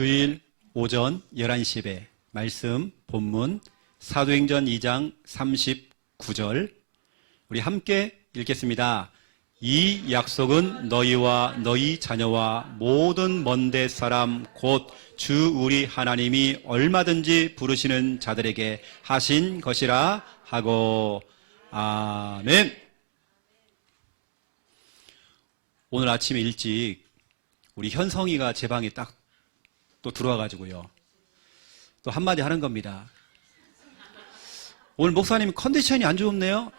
주일 오전 11시 에 말씀 본문 사도행전 2장 39절 우리 함께 읽겠습니다. 이 약속은 너희와 너희 자녀와 모든 먼데 사람 곧 주 우리 하나님이 얼마든지 부르시는 자들에게 하신 것이라 하고 아멘. 오늘 아침에 일찍 우리 현성이가 제 방에 딱 또 들어와가지고요. 또 한마디 하는 겁니다. 오늘 목사님 컨디션이 안 좋네요?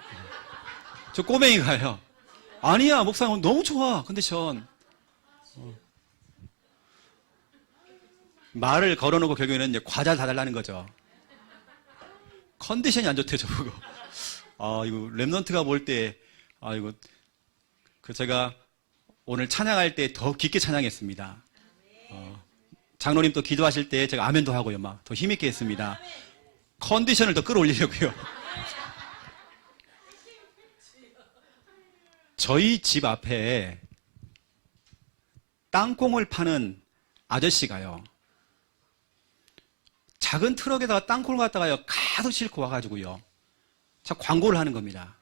저 꼬맹이가요. 아니야, 목사님 너무 좋아, 컨디션. 말을 걸어놓고 결국에는 이제 과자를 다 달라는 거죠. 컨디션이 안 좋대, 저보고. 이거 랩넌트가 볼 때, 이거, 제가 오늘 찬양할 때 더 깊게 찬양했습니다. 장로님 또 기도하실 때 제가 아멘도 하고요. 막 더 힘있게 했습니다. 컨디션을 더 끌어올리려고요. 저희 집 앞에 땅콩을 파는 아저씨가요. 작은 트럭에다가 땅콩을 갖다가요. 가득 싣고 와가지고요. 자, 광고를 하는 겁니다.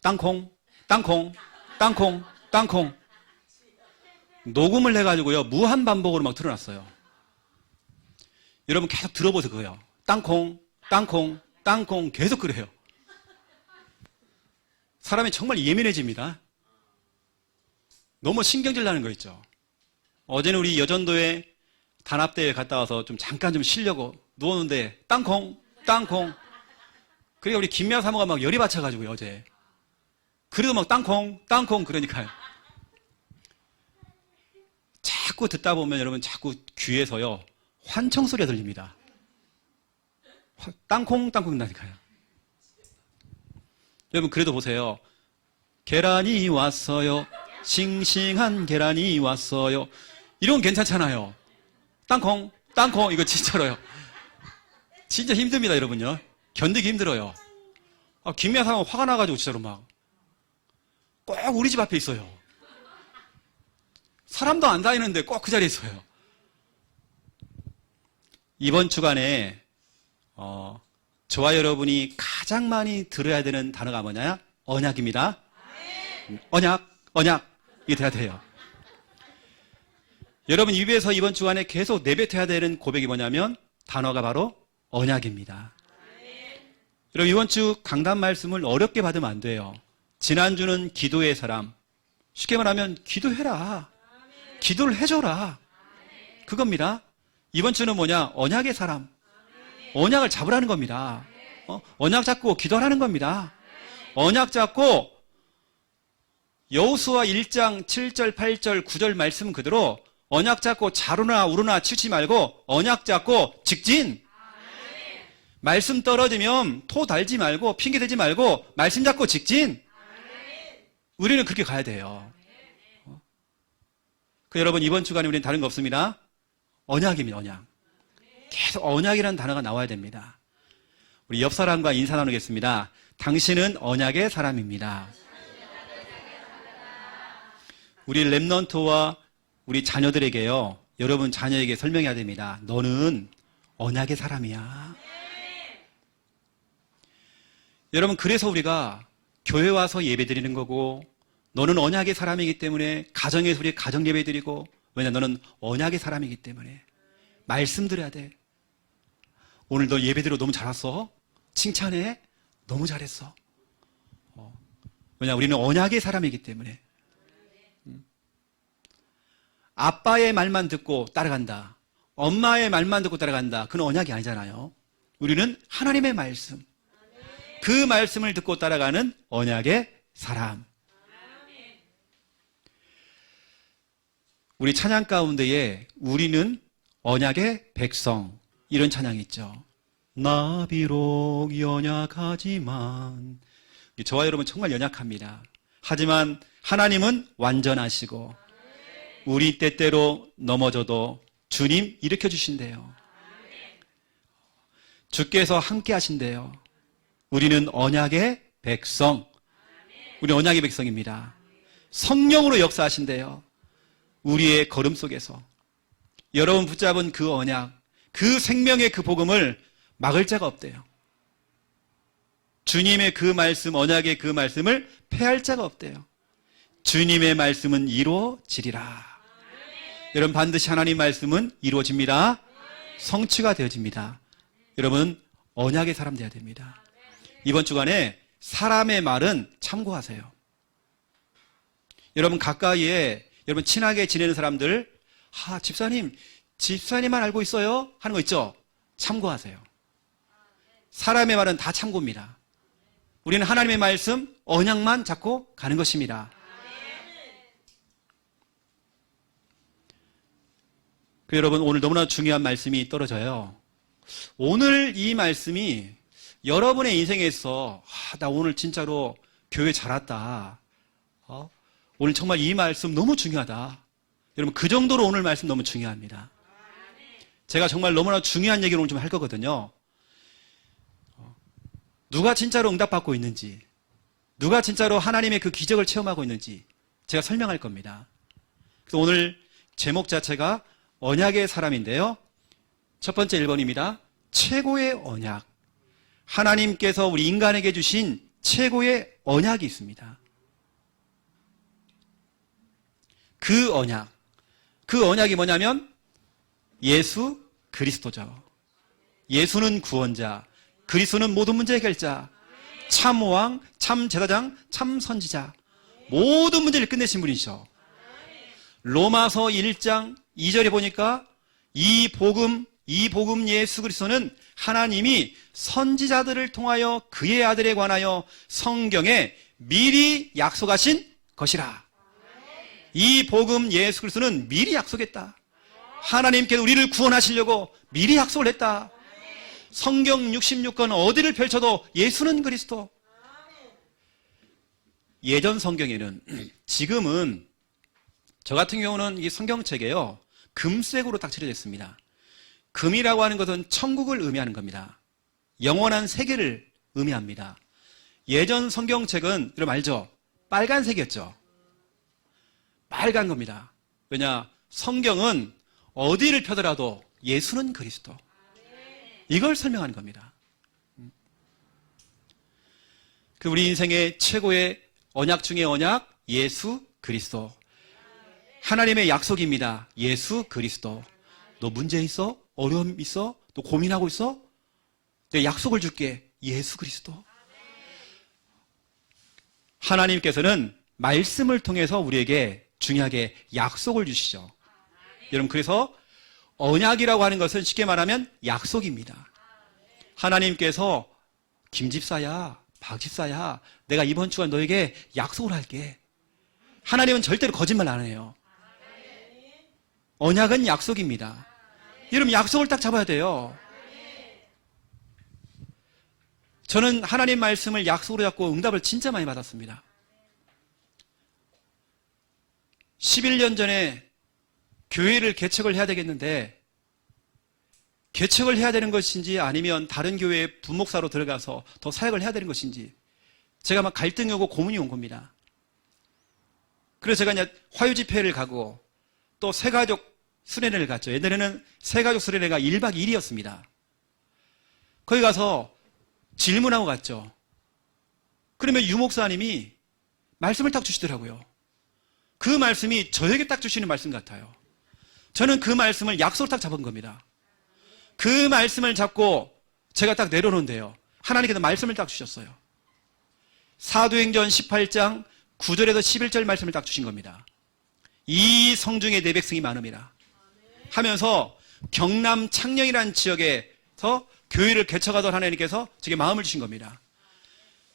땅콩, 땅콩, 땅콩, 땅콩. 녹음을 해가지고요. 무한 반복으로 막 틀어놨어요. 여러분 계속 들어보세요. 그거요. 땅콩, 땅콩, 땅콩 계속 그래요. 사람이 정말 예민해집니다. 너무 신경질 나는 거 있죠. 어제는 우리 여전도에 단합대회 갔다 와서 좀 잠깐 좀 쉬려고 누웠는데 땅콩, 땅콩. 그러니까 우리 김미아 사모가 막 열이 받쳐가지고요. 어제. 그래도 막 땅콩, 땅콩 그러니까요. 자꾸 듣다 보면 여러분 자꾸 귀에서요. 환청 소리가 들립니다. 땅콩, 땅콩 나니까요. 여러분 그래도 보세요. 계란이 왔어요. 싱싱한 계란이 왔어요. 이런 건 괜찮잖아요. 땅콩, 땅콩 이거 진짜로요. 진짜 힘듭니다, 여러분요. 견디기 힘들어요. 김미아 사모가 화가 나가지고 진짜로 막 꼭 우리 집 앞에 있어요. 사람도 안 다니는데 꼭 그 자리에 있어요. 이번 주간에 저와 여러분이 가장 많이 들어야 되는 단어가 뭐냐? 언약입니다. 언약, 언약 이게 돼야 돼요. 여러분 입에서 이번 주간에 계속 내뱉어야 되는 고백이 뭐냐면 단어가 바로 언약입니다. 여러분 이번 주 강단 말씀을 어렵게 받으면 안 돼요. 지난주는 기도의 사람, 쉽게 말하면 기도해라. 기도를 해줘라. 그겁니다. 이번 주는 뭐냐? 언약의 사람. 언약을 잡으라는 겁니다. 언약 잡고 기도하라는 겁니다. 언약 잡고 여호수아 1장 7절, 8절, 9절 말씀 그대로 언약 잡고 자루나 우르나 치우치 말고 언약 잡고 직진. 말씀 떨어지면 토 달지 말고 핑계 대지 말고 말씀 잡고 직진. 우리는 그렇게 가야 돼요. 여러분 이번 주간에 우리는 다른 거 없습니다. 언약입니다. 언약. 계속 언약이라는 단어가 나와야 됩니다. 우리 옆 사람과 인사 나누겠습니다. 당신은 언약의 사람입니다. 우리 랩넌트와 우리 자녀들에게요. 여러분 자녀에게 설명해야 됩니다. 너는 언약의 사람이야. 여러분 그래서 우리가 교회 와서 예배 드리는 거고 너는 언약의 사람이기 때문에 가정에서 우리 가정 예배 드리고 왜냐 너는 언약의 사람이기 때문에 말씀 드려야 돼. 오늘 너 예배 드려 너무 잘 왔어. 칭찬해. 너무 잘했어. 왜냐 우리는 언약의 사람이기 때문에. 아빠의 말만 듣고 따라간다. 엄마의 말만 듣고 따라간다. 그건 언약이 아니잖아요. 우리는 하나님의 말씀. 그 말씀을 듣고 따라가는 언약의 사람. 우리 찬양 가운데에 우리는 언약의 백성 이런 찬양이 있죠. 나 비록 연약하지만 저와 여러분 정말 연약합니다. 하지만 하나님은 완전하시고 우리 때때로 넘어져도 주님 일으켜 주신대요. 주께서 함께 하신대요. 우리는 언약의 백성. 우리 언약의 백성입니다. 성령으로 역사하신대요. 우리의 걸음 속에서 여러분 붙잡은 그 언약, 그 생명의 그 복음을 막을 자가 없대요. 주님의 그 말씀, 언약의 그 말씀을 폐할 자가 없대요. 주님의 말씀은 이루어지리라. 여러분 반드시 하나님 말씀은 이루어집니다. 성취가 되어집니다. 여러분 언약의 사람 되어야 됩니다. 이번 주간에 사람의 말은 참고하세요. 여러분 가까이에 여러분 친하게 지내는 사람들, 집사님만 알고 있어요? 하는 거 있죠? 참고하세요. 사람의 말은 다 참고입니다. 우리는 하나님의 말씀, 언약만 잡고 가는 것입니다. 여러분 오늘 너무나 중요한 말씀이 떨어져요. 오늘 이 말씀이 여러분의 인생에서 나 오늘 진짜로 교회 잘 왔다. 오늘 정말 이 말씀 너무 중요하다. 여러분 그 정도로 오늘 말씀 너무 중요합니다. 제가 정말 너무나 중요한 얘기를 오늘 좀 할 거거든요. 누가 진짜로 응답받고 있는지, 누가 진짜로 하나님의 그 기적을 체험하고 있는지 제가 설명할 겁니다. 그래서 오늘 제목 자체가 언약의 사람인데요. 첫 번째 1번입니다. 최고의 언약. 하나님께서 우리 인간에게 주신 최고의 언약이 있습니다. 그 언약이 뭐냐면 예수 그리스도죠. 예수는 구원자, 그리스도는 모든 문제 해결자, 참왕, 참제사장, 참선지자, 모든 문제를 끝내신 분이죠. 로마서 1장 2절에 보니까 이 복음 예수 그리스도는 하나님이 선지자들을 통하여 그의 아들에 관하여 성경에 미리 약속하신 것이라. 이 복음 예수 그리스도는 미리 약속했다. 하나님께서 우리를 구원하시려고 미리 약속을 했다. 성경 66권 어디를 펼쳐도 예수는 그리스도. 예전 성경에는, 지금은 저 같은 경우는 이 성경책에요, 금색으로 딱 칠해졌습니다. 금이라고 하는 것은 천국을 의미하는 겁니다. 영원한 세계를 의미합니다. 예전 성경책은 여러분 알죠? 빨간색이었죠. 빨간 겁니다. 왜냐? 성경은 어디를 펴더라도 예수는 그리스도. 이걸 설명하는 겁니다. 그 우리 인생의 최고의 언약 중의 언약, 예수 그리스도. 하나님의 약속입니다. 예수 그리스도. 너 문제 있어? 어려움 있어? 너 고민하고 있어? 내가 약속을 줄게. 예수 그리스도. 하나님께서는 말씀을 통해서 우리에게 중요하게 약속을 주시죠. 여러분 그래서 언약이라고 하는 것은 쉽게 말하면 약속입니다. 하나님께서 김집사야, 박집사야, 내가 이번 주간 너에게 약속을 할게. 하나님은 절대로 거짓말 안 해요. 언약은 약속입니다. 여러분 약속을 딱 잡아야 돼요. 저는 하나님 말씀을 약속으로 잡고 응답을 진짜 많이 받았습니다. 11년 전에 교회를 개척을 해야 되겠는데, 개척을 해야 되는 것인지 아니면 다른 교회에 부목사로 들어가서 더 사역을 해야 되는 것인지 제가 막 갈등이 오고 고민이 온 겁니다. 그래서 제가 이제 화요 집회를 가고 또 새가족 수련회를 갔죠. 옛날에는 새가족 수련회가 1박 2일이었습니다. 거기 가서 질문하고 갔죠. 그러면 유목사님이 말씀을 딱 주시더라고요. 그 말씀이 저에게 딱 주시는 말씀 같아요. 저는 그 말씀을 약속을 딱 잡은 겁니다. 그 말씀을 잡고 제가 딱 내려놓은데요, 하나님께서 말씀을 딱 주셨어요. 사도행전 18장 9절에서 11절 말씀을 딱 주신 겁니다. 이 성중에 내 백성이 많음이라 하면서 경남 창녕이라는 지역에서 교회를 개척하던 하나님께서 제게 마음을 주신 겁니다.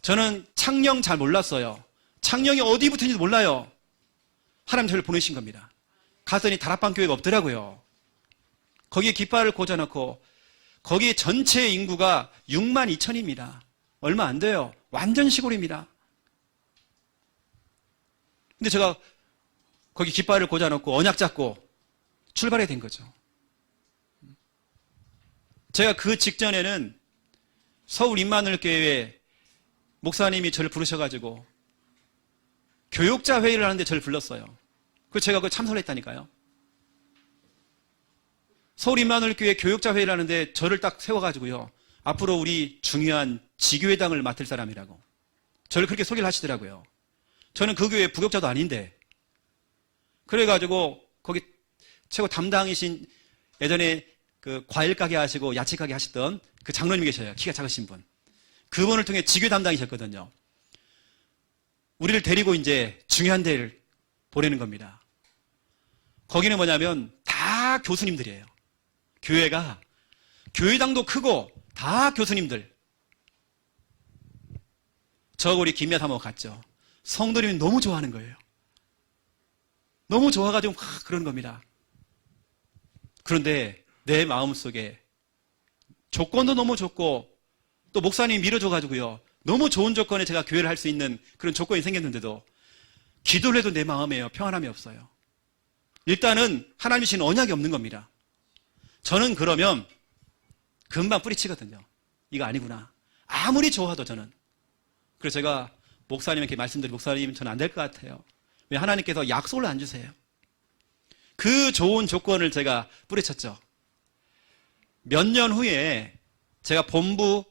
저는 창녕 잘 몰랐어요. 창녕이 어디 붙은지도 몰라요. 하나님 저를 보내신 겁니다. 갔더니 다락방 교회가 없더라고요. 거기에 깃발을 꽂아놓고 거기 전체 인구가 6만 2천입니다. 얼마 안 돼요. 완전 시골입니다. 근데 제가 거기 깃발을 꽂아놓고 언약 잡고 출발하게 된 거죠. 제가 그 직전에는 서울 임마누엘교회 목사님이 저를 부르셔가지고 교육자 회의를 하는데 저를 불렀어요. 그래서 제가 그 참석을 했다니까요. 서울 임마누엘교회 교역자 회의를 하는데 저를 딱 세워가지고요. 앞으로 우리 중요한 지교회당을 맡을 사람이라고. 저를 그렇게 소개를 하시더라고요. 저는 그 교회 부역자도 아닌데. 그래가지고 거기 최고 담당이신 예전에 그 과일 가게 하시고 야채 가게 하시던 그 장로님이 계셔요. 키가 작으신 분. 그분을 통해 지교 담당이셨거든요. 우리를 데리고 이제 중요한 데를 보내는 겁니다. 거기는 뭐냐면 다 교수님들이에요. 교회가 교회당도 크고 다 교수님들. 저 우리 김미아 사모 갔죠. 성도님이 너무 좋아하는 거예요. 너무 좋아가지고 막 그러는 겁니다. 그런데 내 마음속에 조건도 너무 좋고 또 목사님이 밀어줘가지고요. 너무 좋은 조건에 제가 교회를 할 수 있는 그런 조건이 생겼는데도 기도를 해도 내 마음에요. 평안함이 없어요. 일단은 하나님이 주신 언약이 없는 겁니다. 저는 그러면 금방 뿌리치거든요. 이거 아니구나. 아무리 좋아도 저는. 그래서 제가 목사님에게 말씀드린 목사님 저는 안 될 것 같아요. 왜 하나님께서 약속을 안 주세요? 그 좋은 조건을 제가 뿌리쳤죠. 몇 년 후에 제가 본부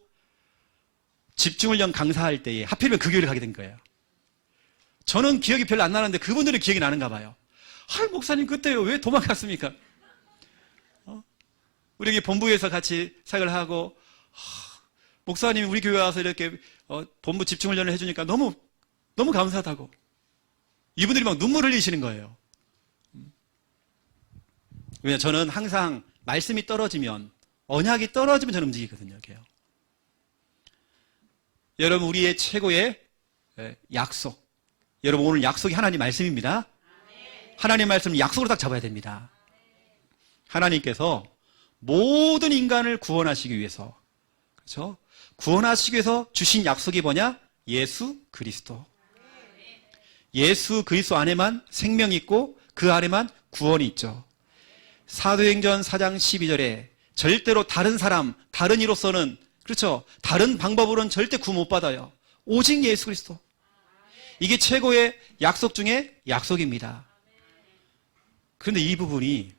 집중훈련 강사할 때에 하필이면 그 교회를 가게 된 거예요. 저는 기억이 별로 안 나는데 그분들은 기억이 나는가 봐요. 목사님 그때 왜 도망갔습니까? 우리 여기 본부에서 같이 사역을 하고 목사님이 우리 교회 와서 이렇게 본부 집중훈련을 해주니까 너무 감사하다고. 이분들이 막 눈물 흘리시는 거예요. 왜냐하면 저는 항상 말씀이 떨어지면 언약이 떨어지면 저는 움직이거든요. 여러분 우리의 최고의 약속. 여러분 오늘 약속이 하나님 말씀입니다. 하나님 말씀을 약속으로 딱 잡아야 됩니다. 하나님께서 모든 인간을 구원하시기 위해서, 그렇죠? 구원하시기 위해서 주신 약속이 뭐냐? 예수 그리스도. 예수 그리스도 안에만 생명이 있고 그 안에만 구원이 있죠. 사도행전 4장 12절에 절대로 다른 사람, 다른 이로서는, 그렇죠? 다른 방법으로는 절대 구원 못 받아요. 오직 예수 그리스도. 이게 최고의 약속 중에 약속입니다. 그런데 이 부분이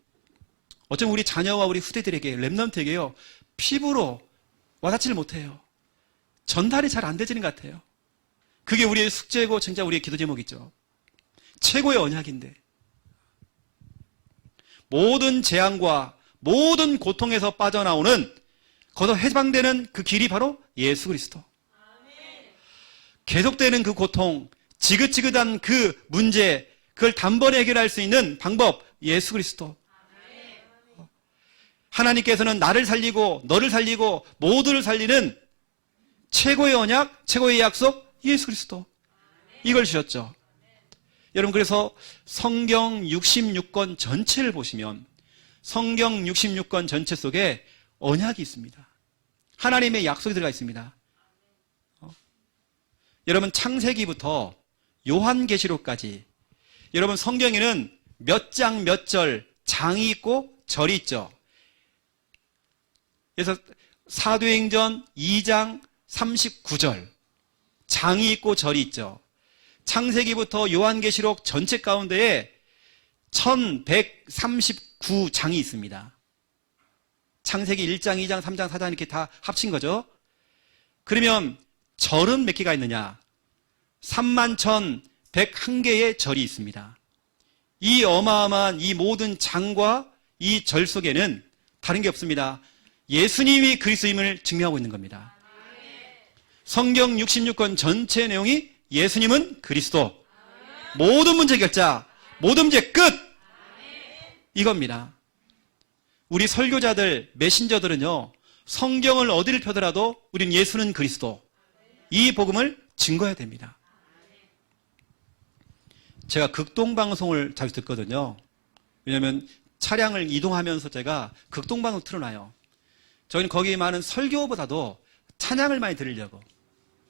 어쩌면 우리 자녀와 우리 후대들에게, 렘넌트에게요, 피부로 와닿지를 못해요. 전달이 잘 안 되지는 것 같아요. 그게 우리의 숙제고 진짜 우리의 기도 제목이죠. 최고의 언약인데 모든 재앙과 모든 고통에서 빠져나오는, 거기서 해방되는 그 길이 바로 예수 그리스도. 계속되는 그 고통, 지긋지긋한 그 문제, 그걸 단번에 해결할 수 있는 방법, 예수 그리스도. 하나님께서는 나를 살리고 너를 살리고 모두를 살리는 최고의 언약, 최고의 약속, 예수 그리스도. 이걸 주셨죠. 여러분, 그래서 성경 66권 전체를 보시면 성경 66권 전체 속에 언약이 있습니다. 하나님의 약속이 들어가 있습니다. 여러분, 창세기부터 요한계시록까지, 여러분 성경에는 몇 장 몇 절 장이 있고 절이 있죠. 그래서 사도행전 2장 39절 장이 있고 절이 있죠. 창세기부터 요한계시록 전체 가운데에 1139장이 있습니다. 창세기 1장, 2장, 3장, 4장 이렇게 다 합친 거죠. 그러면 절은 몇 개가 있느냐? 31,101개의 절이 있습니다. 이 어마어마한 이 모든 장과 이 절 속에는 다른 게 없습니다. 예수님이 그리스도임을 증명하고 있는 겁니다. 성경 66권 전체 내용이 예수님은 그리스도, 모든 문제 해결자, 모든 문제 끝, 이겁니다. 우리 설교자들, 메신저들은요, 성경을 어디를 펴더라도 우린 예수는 그리스도, 이 복음을 증거해야 됩니다. 제가 극동방송을 자주 듣거든요. 왜냐하면 차량을 이동하면서 제가 극동방송 틀어놔요. 저희는 거기 많은 설교보다도 찬양을 많이 들으려고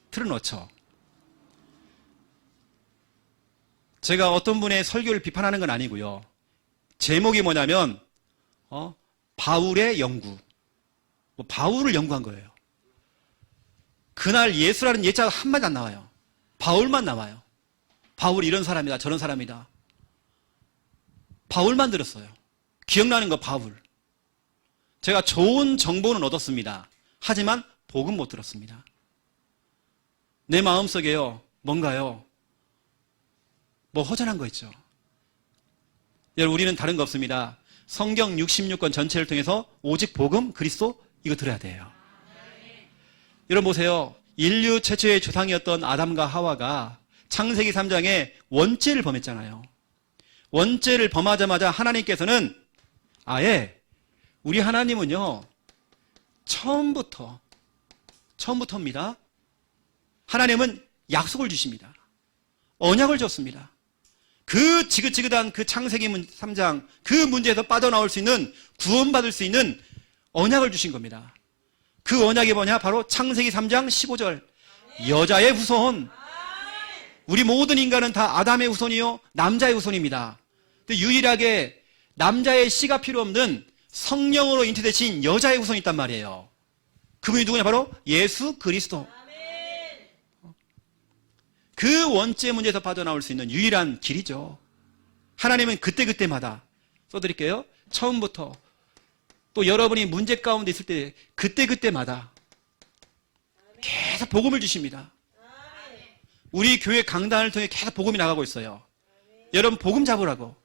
틀어놓죠. 제가 어떤 분의 설교를 비판하는 건 아니고요. 제목이 뭐냐면 바울의 연구. 바울을 연구한 거예요. 그날 예수라는 예자가 한마디 안 나와요. 바울만 나와요. 바울이 이런 사람이다, 저런 사람이다. 바울만 들었어요. 기억나는 거 바울. 제가 좋은 정보는 얻었습니다. 하지만 복음 못 들었습니다. 내 마음속에요, 뭔가요? 뭐 허전한 거 있죠. 여러분, 우리는 다른 거 없습니다. 성경 66권 전체를 통해서 오직 복음, 그리스도 이거 들어야 돼요. 여러분 보세요. 인류 최초의 조상이었던 아담과 하와가 창세기 3장에 원죄를 범했잖아요. 원죄를 범하자마자 하나님께서는 아예 우리 하나님은요, 처음부터입니다. 하나님은 약속을 주십니다. 언약을 줬습니다. 그 지긋지긋한 그 창세기 3장 그 문제에서 빠져나올 수 있는, 구원받을 수 있는 언약을 주신 겁니다. 그 언약이 뭐냐? 바로 창세기 3장 15절. 여자의 후손. 우리 모든 인간은 다 아담의 후손이요, 남자의 후손입니다. 근데 유일하게 남자의 씨가 필요 없는 성령으로 잉태되신 여자의 후손이 있단 말이에요. 그분이 누구냐? 바로 예수 그리스도. 그 원죄 문제에서 빠져나올 수 있는 유일한 길이죠. 하나님은 그때그때마다, 써드릴게요, 처음부터 또 여러분이 문제 가운데 있을 때 그때그때마다 계속 복음을 주십니다. 우리 교회 강단을 통해 계속 복음이 나가고 있어요. 여러분 복음 잡으라고,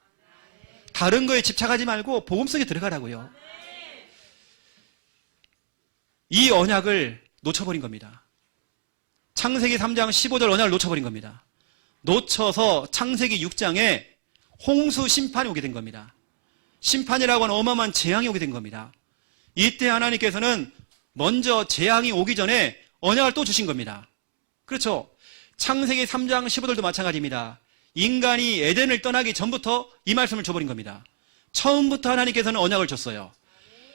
다른 거에 집착하지 말고 복음 속에 들어가라고요. 이 언약을 놓쳐버린 겁니다. 창세기 3장 15절 언약을 놓쳐버린 겁니다. 놓쳐서 창세기 6장에 홍수 심판이 오게 된 겁니다. 심판이라고 하는 어마어마한 재앙이 오게 된 겁니다. 이때 하나님께서는 먼저 재앙이 오기 전에 언약을 또 주신 겁니다. 그렇죠? 창세기 3장 15절도 마찬가지입니다. 인간이 에덴을 떠나기 전부터 이 말씀을 줘버린 겁니다. 처음부터 하나님께서는 언약을 줬어요.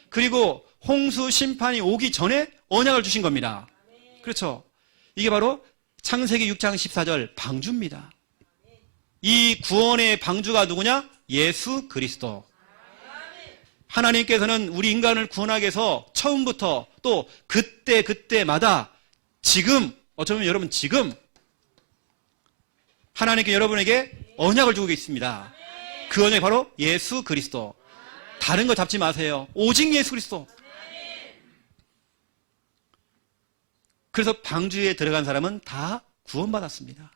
그리고 홍수 심판이 오기 전에 언약을 주신 겁니다. 그렇죠? 이게 바로 창세기 6장 14절 방주입니다. 이 구원의 방주가 누구냐? 예수 그리스도. 하나님께서는 우리 인간을 구원하기 위해서 처음부터 또 그때마다 지금, 어쩌면 여러분 지금 하나님께 여러분에게 언약을 주고 계십니다. 그 언약이 바로 예수 그리스도. 다른 거 잡지 마세요. 오직 예수 그리스도. 그래서 방주에 들어간 사람은 다 구원받았습니다.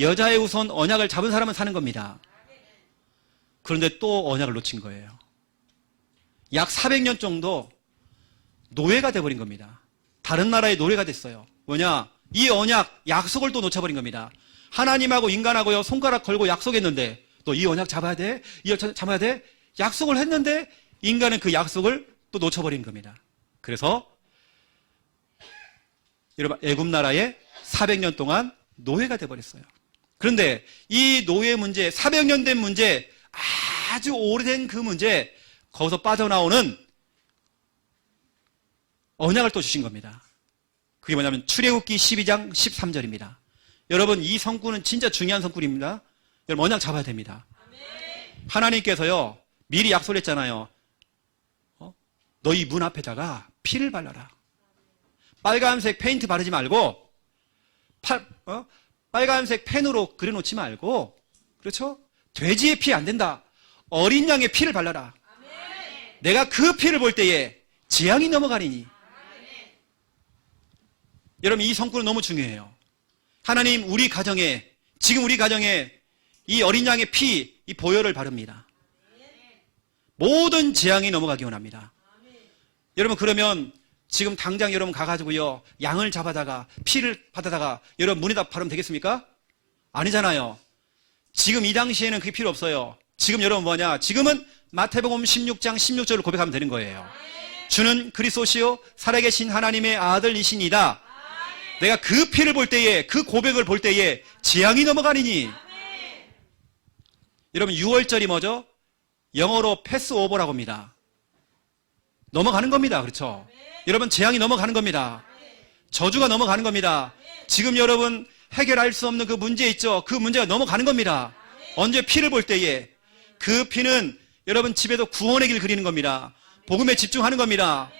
여자의 우선 언약을 잡은 사람은 사는 겁니다. 그런데 또 언약을 놓친 거예요. 약 400년 정도 노예가 돼버린 겁니다. 다른 나라의 노예가 됐어요. 뭐냐? 이 언약, 약속을 또 놓쳐버린 겁니다. 하나님하고 인간하고요, 손가락 걸고 약속했는데 너 이 언약 잡아야 돼? 이 언약 잡아야 돼? 약속을 했는데 인간은 그 약속을 또 놓쳐버린 겁니다. 그래서 여러분 애굽 나라에 400년 동안 노예가 돼버렸어요. 그런데 이 노예 문제, 400년 된 문제, 아주 오래된 그 문제, 거기서 빠져나오는 언약을 또 주신 겁니다. 그게 뭐냐면 출애굽기 12장 13절입니다. 여러분 이 성구는 진짜 중요한 성구입니다. 여러분 언약 잡아야 됩니다. 하나님께서요 미리 약속을 했잖아요. 너희 문 앞에다가 피를 발라라. 빨간색 페인트 바르지 말고 빨간색 펜으로 그려놓지 말고, 그렇죠? 돼지의 피 안 된다. 어린 양의 피를 발라라. 내가 그 피를 볼 때에 재앙이 넘어가리니. 여러분 이 성구는 너무 중요해요. 하나님 우리 가정에, 지금 우리 가정에 이 어린 양의 피, 이 보혈을 바릅니다. 모든 재앙이 넘어가기 원합니다. 여러분 그러면 지금 당장 여러분 가가지고요 양을 잡아다가 피를 받아다가 여러분 문에다 바르면 되겠습니까? 아니잖아요. 지금 이 당시에는 그게 필요 없어요. 지금 여러분 뭐냐? 지금은 마태복음 16장 16절을 고백하면 되는 거예요. 주는 그리스도시요 살아계신 하나님의 아들이시니다. 내가 그 피를 볼 때에, 그 고백을 볼 때에 재앙이 넘어가니니. 여러분 6월절이 뭐죠? 영어로 패스오버라고 합니다. 넘어가는 겁니다. 그렇죠? 여러분 재앙이 넘어가는 겁니다. 저주가 넘어가는 겁니다. 지금 여러분 해결할 수 없는 그 문제 있죠? 그 문제가 넘어가는 겁니다. 언제 피를 볼 때에 그 피는 여러분 집에도 구원의 길 그리는 겁니다. 복음에 집중하는 겁니다.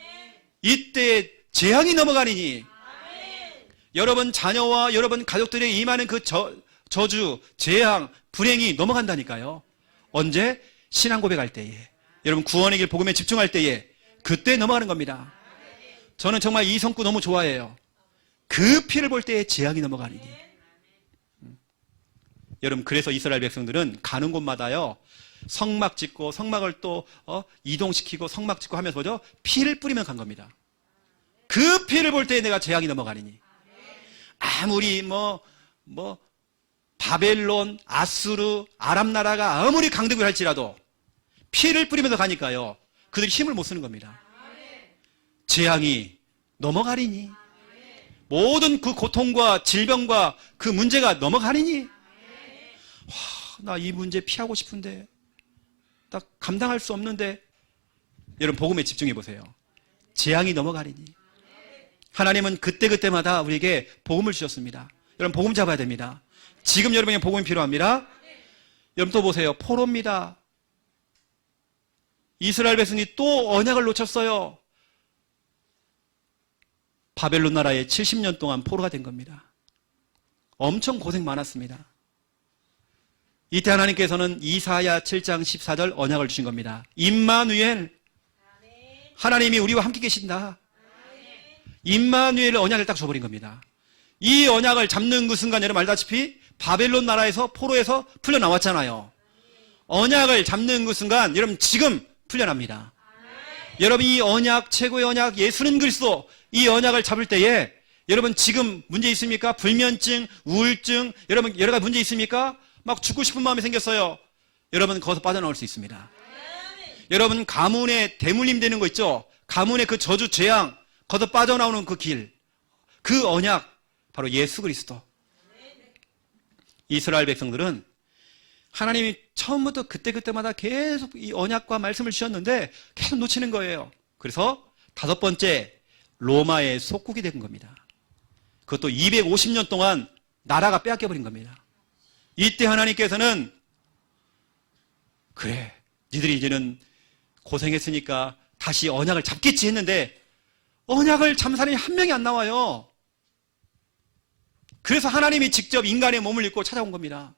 이때 재앙이 넘어가니니. 여러분 자녀와 여러분 가족들에게 임하는 그 저주, 재앙, 불행이 넘어간다니까요. 언제? 신앙 고백할 때에, 여러분 구원의 길 복음에 집중할 때에 그때 넘어가는 겁니다. 저는 정말 이 성구 너무 좋아해요. 그 피를 볼 때에 재앙이 넘어가리니. 여러분, 그래서 이스라엘 백성들은 가는 곳마다요, 성막 짓고 성막을 또 이동시키고 성막 짓고 하면서 뭐죠? 피를 뿌리면 간 겁니다. 그 피를 볼 때에 내가 재앙이 넘어가리니. 아무리 바벨론, 아수르, 아람 나라가 아무리 강대국을 할지라도 피를 뿌리면서 가니까요, 그들이 힘을 못 쓰는 겁니다. 재앙이 넘어가리니. 모든 그 고통과 질병과 그 문제가 넘어가리니. 나 이 문제 피하고 싶은데, 나 감당할 수 없는데. 여러분, 복음에 집중해 보세요. 재앙이 넘어가리니. 하나님은 그때그때마다 우리에게 복음을 주셨습니다. 여러분, 복음 잡아야 됩니다. 지금 여러분에게 복음이 필요합니다. 여러분, 또 보세요. 포로입니다. 이스라엘 백성이 또 언약을 놓쳤어요. 바벨론 나라에 70년 동안 포로가 된 겁니다. 엄청 고생 많았습니다. 이때 하나님께서는 이사야 7장 14절 언약을 주신 겁니다. 임마누엘, 하나님이 우리와 함께 계신다. 임마누엘 언약을 딱 줘버린 겁니다. 이 언약을 잡는 그 순간 여러분 알다시피 바벨론 나라에서 포로에서 풀려나왔잖아요. 언약을 잡는 그 순간 여러분 지금 풀려납니다. 여러분, 이 언약, 최고의 언약, 예수는 그리스도, 이 언약을 잡을 때에 여러분 지금 문제 있습니까? 불면증, 우울증, 여러분 여러 가지 문제 있습니까? 막 죽고 싶은 마음이 생겼어요. 여러분 거기서 빠져나올 수 있습니다. 여러분 가문에 대물림 되는 거 있죠? 가문의 그 저주, 재앙, 거기서 빠져나오는 그 길, 그 언약, 바로 예수 그리스도. 이스라엘 백성들은 하나님이 처음부터 그때마다 계속 이 언약과 말씀을 주셨는데 계속 놓치는 거예요. 그래서 5번째, 로마의 속국이 된 겁니다. 그것도 250년 동안 나라가 빼앗겨버린 겁니다. 이때 하나님께서는 그래, 니들이 이제는 고생했으니까 다시 언약을 잡겠지 했는데 언약을 잡는 사람이 한 명이 안 나와요. 그래서 하나님이 직접 인간의 몸을 입고 찾아온 겁니다.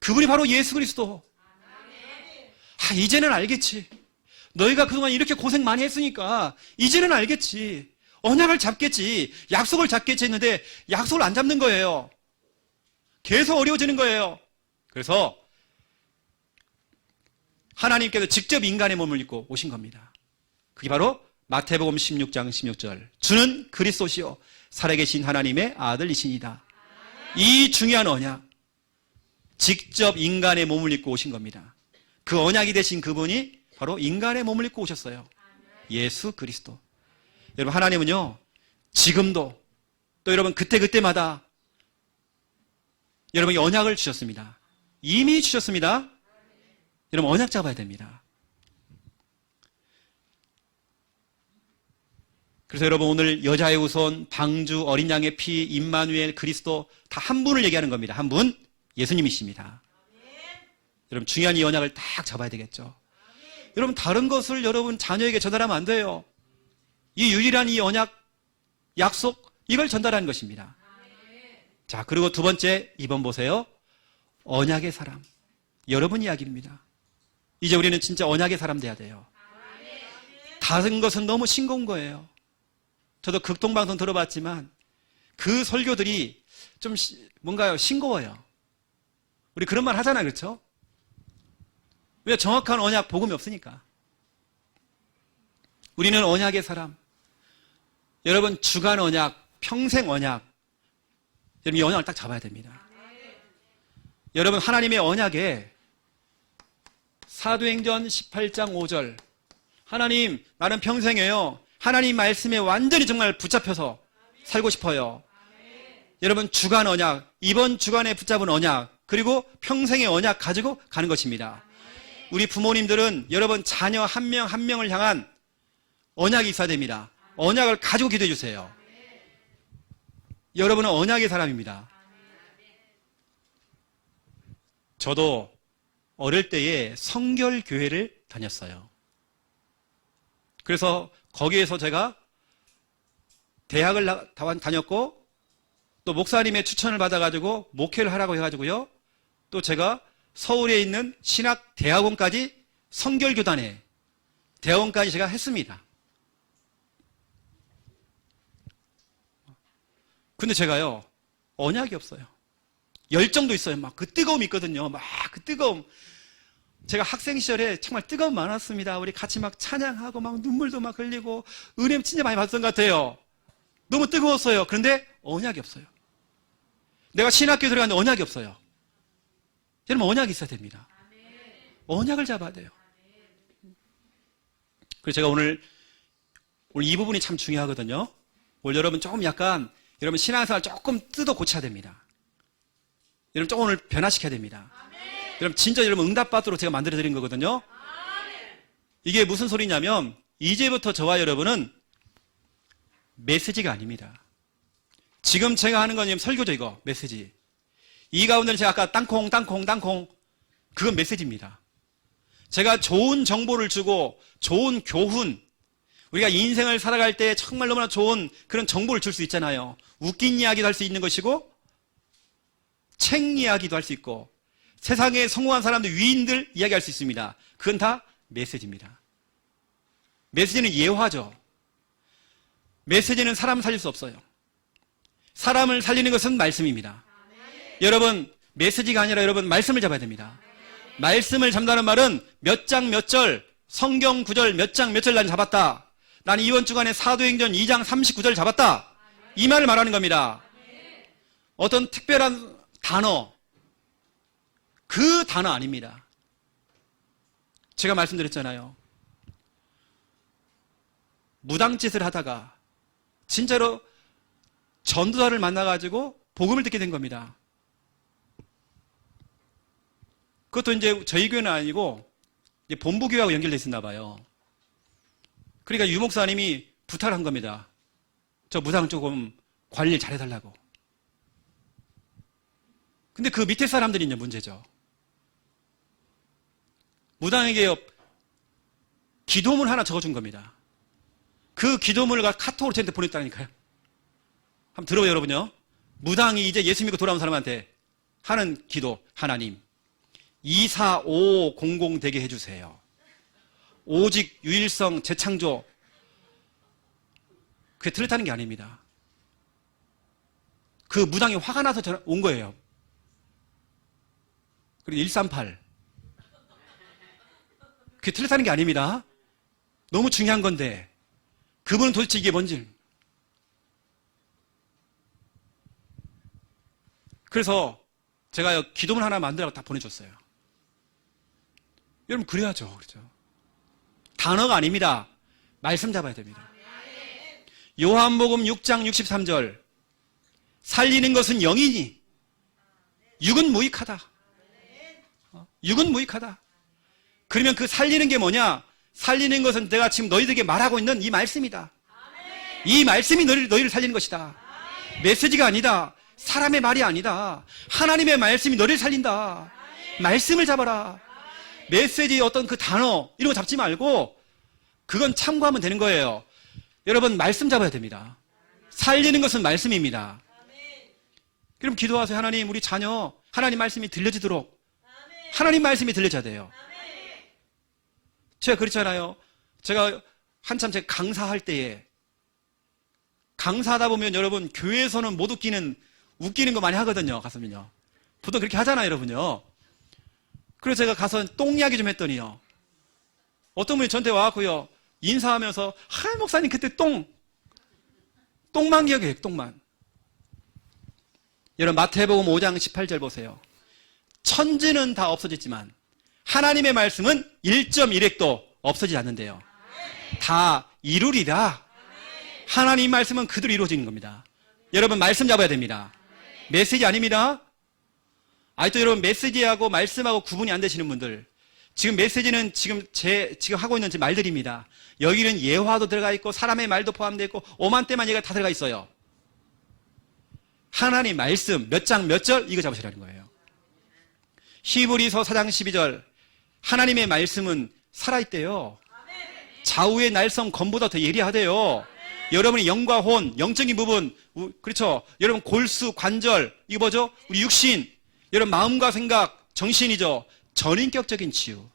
그분이 바로 예수 그리스도. 이제는 알겠지. 너희가 그동안 이렇게 고생 많이 했으니까 이제는 알겠지. 언약을 잡겠지. 약속을 잡겠지 했는데 약속을 안 잡는 거예요. 계속 어려워지는 거예요. 그래서 하나님께서 직접 인간의 몸을 입고 오신 겁니다. 그게 바로 마태복음 16장 16절. 주는 그리스도시요 살아계신 하나님의 아들이시니다. 이 중요한 언약, 직접 인간의 몸을 입고 오신 겁니다. 그 언약이 되신 그분이 바로 인간의 몸을 입고 오셨어요. 예수 그리스도. 여러분, 하나님은요 지금도 또 여러분 그때마다 여러분이 언약을 주셨습니다. 이미 주셨습니다. 여러분 언약 잡아야 됩니다. 그래서 여러분 오늘 여자의 후손, 방주, 어린 양의 피, 임마누엘, 그리스도 다 한 분을 얘기하는 겁니다. 한 분, 예수님이십니다. 여러분 중요한 이 언약을 딱 잡아야 되겠죠. 여러분 다른 것을 여러분 자녀에게 전달하면 안 돼요. 이 유일한 이 언약, 약속, 이걸 전달하는 것입니다. 자, 그리고 2번째, 2번 보세요. 언약의 사람. 여러분 이야기입니다. 이제 우리는 진짜 언약의 사람 돼야 돼요. 다른 것은 너무 싱거운 거예요. 저도 극동방송 들어봤지만 그 설교들이 좀 뭔가요? 싱거워요. 우리 그런 말 하잖아요. 그렇죠? 왜? 정확한 언약, 복음이 없으니까. 우리는 언약의 사람. 여러분 주간 언약, 평생 언약. 여러분 이 언약을 딱 잡아야 됩니다. 여러분 하나님의 언약에 사도행전 18장 5절 하나님 나는 평생에요 하나님 말씀에 완전히 정말 붙잡혀서 살고 싶어요. 여러분 주간 언약, 이번 주간에 붙잡은 언약, 그리고 평생의 언약 가지고 가는 것입니다. 우리 부모님들은 여러분 자녀 한 명 한 명을 향한 언약이 있어야 됩니다. 언약을 가지고 기도해 주세요. 여러분은 언약의 사람입니다. 저도 어릴 때에 성결교회를 다녔어요. 그래서 거기에서 제가 대학을 다녔고 또 목사님의 추천을 받아가지고 목회를 하라고 해가지고요. 또 제가 서울에 있는 신학대학원까지 성결교단에 대원까지 제가 했습니다. 근데 제가요, 언약이 없어요. 열정도 있어요. 막 그 뜨거움이 있거든요. 막 그 뜨거움. 제가 학생 시절에 정말 뜨거움 많았습니다. 우리 같이 막 찬양하고 막 눈물도 막 흘리고 은혜 진짜 많이 받았던 것 같아요. 너무 뜨거웠어요. 그런데 언약이 없어요. 내가 신학교 들어갔는데 언약이 없어요. 여러분, 언약이 있어야 됩니다. 언약을 잡아야 돼요. 그래서 제가 오늘 이 부분이 참 중요하거든요. 오늘 여러분 조금 약간 여러분 신앙생활 조금 뜯어 고쳐야 됩니다. 여러분 조금 오늘 변화시켜야 됩니다. 여러분 진짜 여러분 응답받도록 제가 만들어 드린 거거든요. 이게 무슨 소리냐면 이제부터 저와 여러분은 메시지가 아닙니다. 지금 제가 하는 건 설교죠. 이거 메시지. 이 가운데는 제가 아까 땅콩 그건 메시지입니다. 제가 좋은 정보를 주고 좋은 교훈, 우리가 인생을 살아갈 때 정말 너무나 좋은 그런 정보를 줄 수 있잖아요. 웃긴 이야기도 할 수 있는 것이고 책 이야기도 할 수 있고 세상에 성공한 사람들, 위인들 이야기할 수 있습니다. 그건 다 메시지입니다. 메시지는 예화죠. 메시지는 사람 살릴 수 없어요. 사람을 살리는 것은 말씀입니다. 여러분, 메시지가 아니라 여러분 말씀을 잡아야 됩니다. 말씀을 잡는다는 말은 몇 장 몇 절, 성경 구절 몇 장 몇 절 난 잡았다. 난 이번 주간에 사도행전 2장 39절 잡았다. 이 말을 말하는 겁니다. 어떤 특별한 단어, 그 단어 아닙니다. 제가 말씀드렸잖아요. 무당짓을 하다가 진짜로 전도사를 만나가지고 복음을 듣게 된 겁니다. 그것도 이제 저희 교회는 아니고 본부교회하고 연결되어 있었나 봐요. 그러니까 유 목사님이 부탁을 한 겁니다. 저 무당 조금 관리를 잘해달라고. 근데 그 밑에 사람들이 이제 문제죠. 무당에게 기도문 하나 적어준 겁니다. 그 기도문을 카톡으로 저한테 보냈다니까요. 한번 들어봐요, 여러분요. 무당이 이제 예수 믿고 돌아온 사람한테 하는 기도. 하나님, 24500 되게 해주세요. 오직 유일성 재창조. 그게 틀렸다는 게 아닙니다. 그 무당이 화가 나서 온 거예요. 그리고 138. 그게 틀렸다는 게 아닙니다. 너무 중요한 건데 그분은 도대체 이게 뭔지. 그래서 제가 기도문 하나 만들라고 다 보내줬어요. 여러분 그래야죠. 그렇죠? 단어가 아닙니다. 말씀 잡아야 됩니다. 요한복음 6장 63절. 살리는 것은 영이니 육은 무익하다. 육은 무익하다. 그러면 그 살리는 게 뭐냐? 살리는 것은 내가 지금 너희들에게 말하고 있는 이 말씀이다. 이 말씀이 너희를 살리는 것이다. 메시지가 아니다. 사람의 말이 아니다. 하나님의 말씀이 너를 살린다. 말씀을 잡아라. 메시지 어떤 그 단어 이런 거 잡지 말고 그건 참고하면 되는 거예요. 여러분 말씀 잡아야 됩니다. 살리는 것은 말씀입니다. 그럼 기도하세요. 하나님, 우리 자녀 하나님 말씀이 들려지도록 하나님 말씀이 들려져야 돼요. 제가 그랬잖아요. 제가 한참 제가 강사할 때에 강사하다 보면 여러분 교회에서는 못 웃기는 거 많이 하거든요. 가서면요. 보통 그렇게 하잖아요, 여러분요. 그래서 제가 가서 똥 이야기 좀 했더니요. 어떤 분이 저한테 와갖고요. 인사하면서 목사님 그때 똥만 기억해요. 똥만. 여러분 마태복음 5장 18절 보세요. 천지는 다 없어졌지만 하나님의 말씀은 1.1획도 없어지지 않는데요. 다 이루리라. 하나님 말씀은 그대로 이루어지는 겁니다. 여러분 말씀 잡아야 됩니다. 메시지 아닙니다. 또 여러분 메시지하고 말씀하고 구분이 안 되시는 분들, 지금 메시지는 지금 하고 있는 제 말들입니다. 여기는 예화도 들어가 있고 사람의 말도 포함되어 있고 오만때만 얘기가 다 들어가 있어요. 하나님 말씀 몇 장 몇 절 이거 잡으시라는 거예요. 히브리서 4장 12절. 하나님의 말씀은 살아있대요. 좌우의 날성 검보다 더 예리하대요. 여러분의 영과 혼, 영적인 부분, 그렇죠? 여러분 골수, 관절, 이거 뭐죠? 우리 육신, 여러분 마음과 생각, 정신이죠. 전인격적인 치유.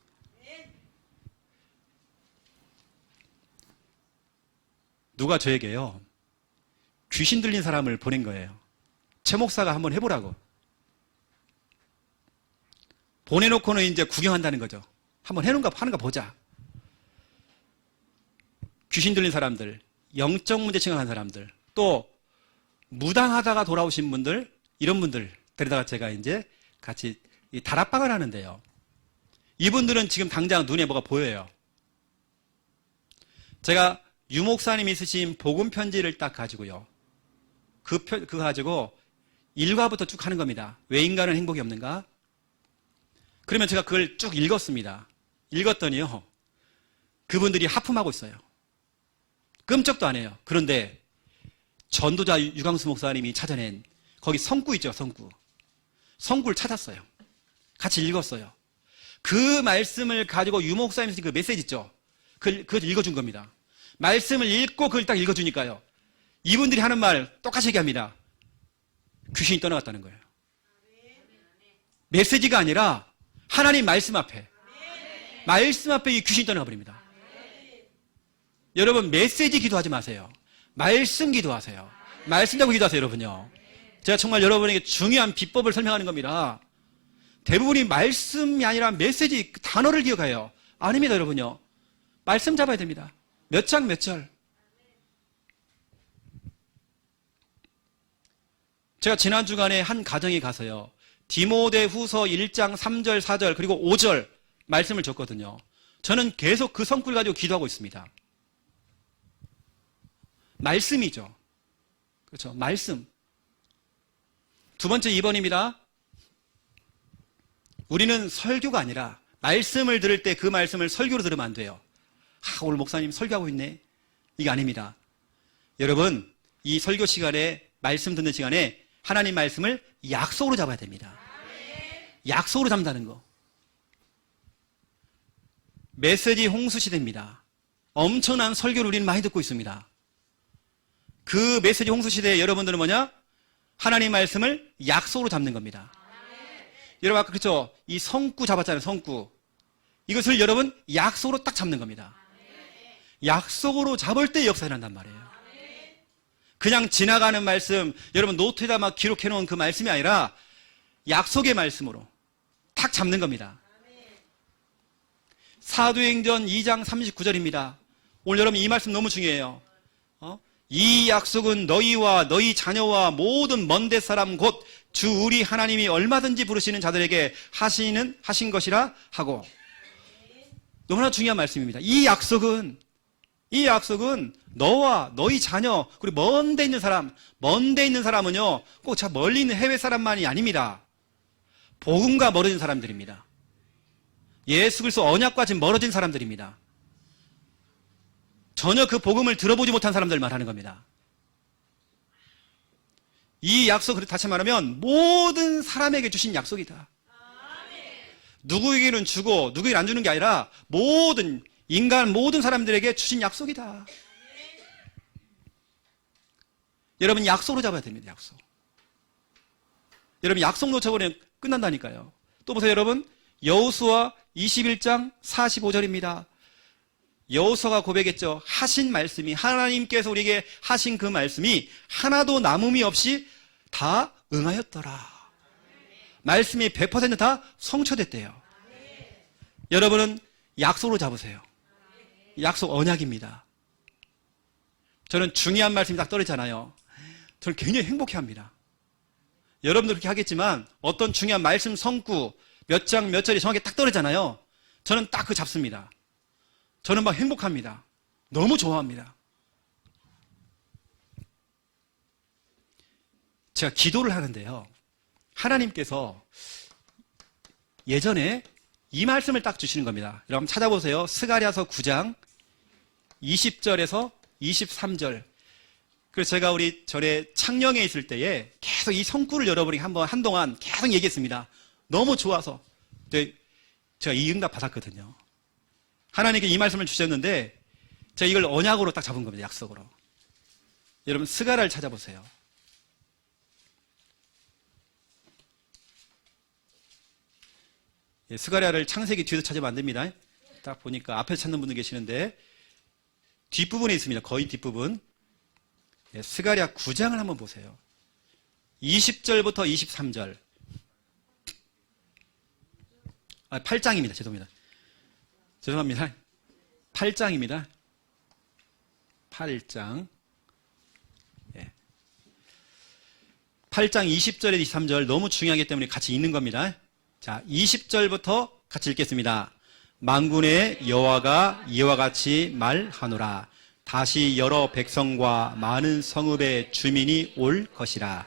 누가 저에게요, 귀신 들린 사람을 보낸 거예요. 최 목사가 한번 해보라고. 보내놓고는 이제 구경한다는 거죠. 한번 하는가 보자. 귀신 들린 사람들, 영적 문제 생각하는 사람들, 또 무당하다가 돌아오신 분들, 이런 분들 데려다가 제가 이제 같이 다락방을 하는데요. 이분들은 지금 당장 눈에 뭐가 보여요. 제가 유 목사님이 쓰신 복음 편지를 딱 가지고요. 그거 가지고 1과부터 쭉 하는 겁니다. 왜 인간은 행복이 없는가? 그러면 제가 그걸 쭉 읽었습니다. 읽었더니요, 그분들이 하품하고 있어요. 끔찍도 안 해요. 그런데 전도자 유광수 목사님이 찾아낸 거기 성구 있죠, 성구. 성구를 찾았어요. 같이 읽었어요. 그 말씀을 가지고 유 목사님이 쓰신 그 메시지 있죠. 그걸 읽어준 겁니다. 말씀을 읽고 그걸 딱 읽어주니까요, 이분들이 하는 말 똑같이 얘기합니다. 귀신이 떠나갔다는 거예요. 메시지가 아니라 하나님 말씀 앞에 이 귀신이 떠나가 버립니다. 여러분, 메시지 기도하지 마세요. 말씀 기도하세요. 말씀 잡고 기도하세요, 여러분요. 제가 정말 여러분에게 중요한 비법을 설명하는 겁니다. 대부분이 말씀이 아니라 메시지, 단어를 기억해요. 아닙니다, 여러분요. 말씀 잡아야 됩니다. 몇 장 몇 절. 제가 지난 주간에 한 가정에 가서요, 디모데후서 1장 3절 4절 그리고 5절 말씀을 줬거든요. 저는 계속 그 성구를 가지고 기도하고 있습니다. 말씀이죠. 그렇죠. 말씀. 두 번째 2번입니다. 우리는 설교가 아니라 말씀을 들을 때 그 말씀을 설교로 들으면 안 돼요. 오늘 목사님 설교하고 있네. 이게 아닙니다. 여러분, 이 설교 시간에, 말씀 듣는 시간에 하나님 말씀을 약속으로 잡아야 됩니다. 약속으로 잡는다는 거. 메시지 홍수 시대입니다. 엄청난 설교를 우리는 많이 듣고 있습니다. 그 메시지 홍수 시대에 여러분들은 뭐냐? 하나님 말씀을 약속으로 잡는 겁니다. 여러분, 아까 그렇죠? 이 성구 잡았잖아요, 성구. 이것을 여러분 약속으로 딱 잡는 겁니다. 약속으로 잡을 때 역사가 난단 말이에요. 그냥 지나가는 말씀, 여러분 노트에다 막 기록해 놓은 그 말씀이 아니라 약속의 말씀으로 탁 잡는 겁니다. 사도행전 2장 39절입니다. 오늘 여러분 이 말씀 너무 중요해요. 이 약속은 너희와 너희 자녀와 모든 먼데 사람 곧 주 우리 하나님이 얼마든지 부르시는 자들에게 하신 것이라 하고. 너무나 중요한 말씀입니다. 이 약속은 너와 너희 자녀, 그리고 먼데 있는 사람은요, 꼭 저 멀리 있는 해외 사람만이 아닙니다. 복음과 멀어진 사람들입니다. 예수 그리스도 언약과 지금 멀어진 사람들입니다. 전혀 그 복음을 들어보지 못한 사람들 말하는 겁니다. 이 약속, 다시 말하면 모든 사람에게 주신 약속이다. 누구에게는 주고 누구에게는 안 주는 게 아니라 모든 인간, 모든 사람들에게 주신 약속이다. 여러분, 약속으로 잡아야 됩니다. 약속. 여러분, 약속 놓쳐버리면 끝난다니까요. 또 보세요, 여러분. 여호수아 21장 45절입니다. 여호수아가 고백했죠. 하신 말씀이, 하나님께서 우리에게 하신 그 말씀이 하나도 남음이 없이 다 응하였더라. 말씀이 100% 다 성취됐대요. 여러분은 약속으로 잡으세요. 약속 언약입니다. 저는 중요한 말씀이 딱 떨어지잖아요. 저는 굉장히 행복해합니다. 여러분도 그렇게 하겠지만 어떤 중요한 말씀 성구 몇 장 몇 절이 정확히 딱 떨어지잖아요. 저는 딱 그거 잡습니다. 저는 막 행복합니다. 너무 좋아합니다. 제가 기도를 하는데요, 하나님께서 예전에 이 말씀을 딱 주시는 겁니다. 여러분 찾아보세요. 스가랴서 9장 20절에서 23절. 그래서 제가 우리 절에 창녕에 있을 때에 계속 이 성구를 여러분이 한동안 계속 얘기했습니다. 너무 좋아서. 제가 이 응답 받았거든요. 하나님께 이 말씀을 주셨는데 제가 이걸 언약으로 딱 잡은 겁니다. 약속으로. 여러분 스가랴를 찾아보세요. 스가랴를 창세기 뒤에서 찾으면 안 됩니다. 딱 보니까 앞에서 찾는 분들 계시는데 뒷부분에 있습니다. 거의 뒷부분. 스가랴 9장을 한번 보세요. 20절부터 23절. 8장입니다. 죄송합니다. 8장입니다. 8장. 8장 20절에 23절 너무 중요하기 때문에 같이 읽는 겁니다. 자, 20절부터 같이 읽겠습니다. 만군의 여호와가 이와 같이 말하노라. 다시 여러 백성과 많은 성읍의 주민이 올 것이라.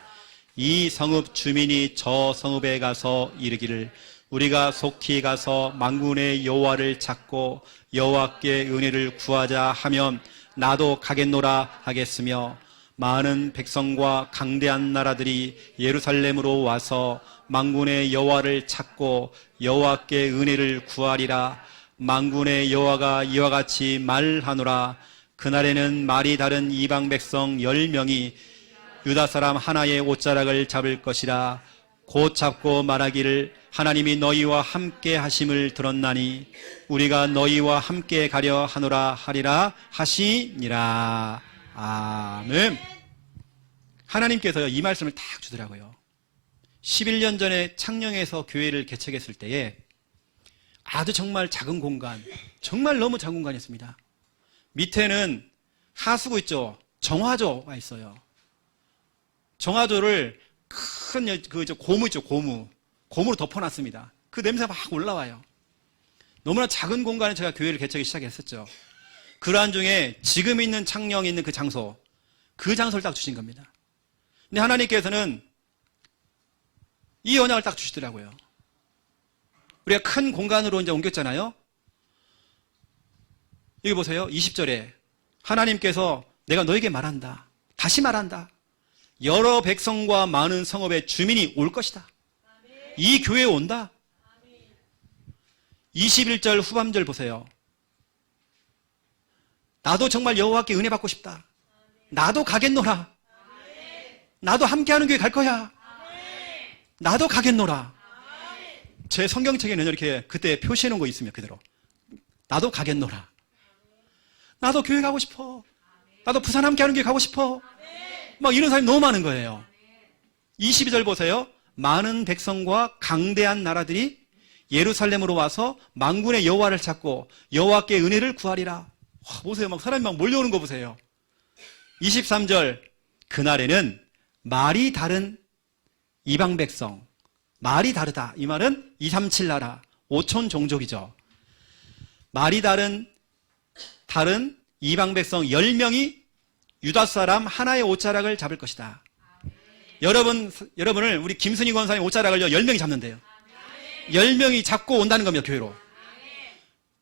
이 성읍 주민이 저 성읍에 가서 이르기를 우리가 속히 가서 만군의 여호와를 찾고 여호와께 은혜를 구하자 하면 나도 가겠노라 하겠으며 많은 백성과 강대한 나라들이 예루살렘으로 와서 만군의 여호와를 찾고 여호와께 은혜를 구하리라. 만군의 여호와가 이와 같이 말하노라. 그날에는 말이 다른 이방 백성 10명이 유다 사람 하나의 옷자락을 잡을 것이라. 곧 잡고 말하기를 하나님이 너희와 함께 하심을 들었나니 우리가 너희와 함께 가려 하노라 하리라 하시니라. 아멘. 하나님께서요, 이 말씀을 딱 주더라고요. 11년 전에 창녕에서 교회를 개척했을 때에 아주 정말 작은 공간, 정말 너무 작은 공간이었습니다. 밑에는 하수구 있죠. 정화조가 있어요. 정화조를 큰 고무 있죠. 고무로 덮어놨습니다. 그 냄새가 막 올라와요. 너무나 작은 공간에 제가 교회를 개척하기 시작했었죠. 그러한 중에 지금 있는 창녕에 있는 그 장소를 딱 주신 겁니다. 근데 하나님께서는 이 언약을 딱 주시더라고요. 우리가 큰 공간으로 이제 옮겼잖아요. 여기 보세요. 20절에 하나님께서 내가 너에게 말한다. 다시 말한다. 여러 백성과 많은 성읍의 주민이 올 것이다. 이 교회에 온다. 21절 후반절 보세요. 나도 정말 여호와께 은혜 받고 싶다. 나도 가겠노라. 나도 함께하는 교회 갈 거야. 나도 가겠노라. 제 성경책에는 이렇게 그때 표시해 놓은 거 있으면 그대로. 나도 가겠노라. 나도 교회 가고 싶어. 나도 부산 함께하는 교회 가고 싶어. 막 이런 사람이 너무 많은 거예요. 22절 보세요. 많은 백성과 강대한 나라들이 예루살렘으로 와서 만군의 여호와를 찾고 여호와께 은혜를 구하리라. 와, 보세요. 막 사람이 막 몰려오는 거 보세요. 23절. 그날에는 말이 다른 이방 백성, 말이 다르다. 이 말은 237 나라, 5천 종족이죠. 말이 다른 이방 백성 10명이 유다 사람 하나의 옷자락을 잡을 것이다. 여러분을 우리 김순희 권사님 옷자락을요 10명이 잡는데요. 10명이 잡고 온다는 겁니다. 교회로.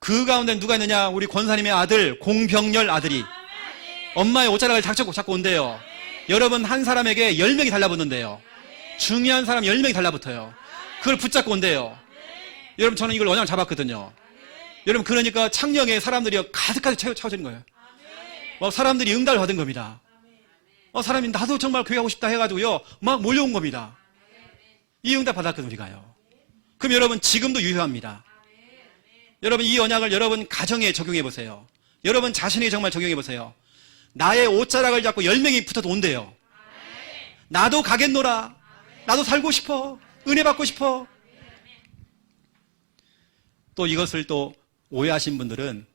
그 가운데 누가 있느냐? 우리 권사님의 아들 공병열 아들이 엄마의 옷자락을 잡고 온대요. 여러분 한 사람에게 10명이 달라붙는데요. 중요한 사람 10명이 달라붙어요. 그걸 붙잡고 온대요. 여러분 저는 이걸 언약을 잡았거든요. 여러분 그러니까 창녕에 사람들이 가득가득 채워지는 거예요. 사람들이 응답을 받은 겁니다. 사람이 나도 정말 교회 가고 싶다 해가지고요 막 몰려온 겁니다. 이 응답 받았거든요. 우리가요. 그럼 여러분 지금도 유효합니다. 여러분 이 언약을 여러분 가정에 적용해 보세요. 여러분 자신에게 정말 적용해 보세요. 나의 옷자락을 잡고 10명이 붙어도 온대요. 나도 가겠노라. 나도 살고 싶어. 은혜 받고 싶어. 또 이것을 또 오해하신 분들은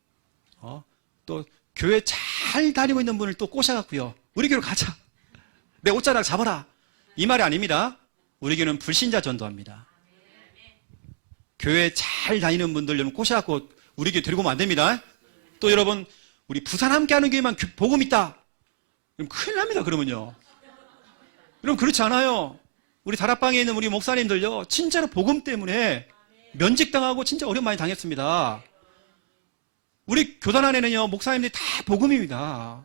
또 교회 잘 다니고 있는 분을 또 꼬셔갖고요 우리 교회로 가자. 내 옷자락 잡아라. 이 말이 아닙니다. 우리 교회는 불신자 전도합니다. 교회 잘 다니는 분들 여러분 꼬셔갖고 우리 교회 데리고 오면 안 됩니다. 또 여러분 우리 부산 함께하는 교회만 복음 있다. 그럼 큰일 납니다. 그러면요. 여러분 그렇지 않아요. 우리 다락방에 있는 우리 목사님들요 진짜로 복음 때문에 면직당하고 진짜 어려움 많이 당했습니다. 우리 교단 안에는요 목사님들이 다 복음입니다.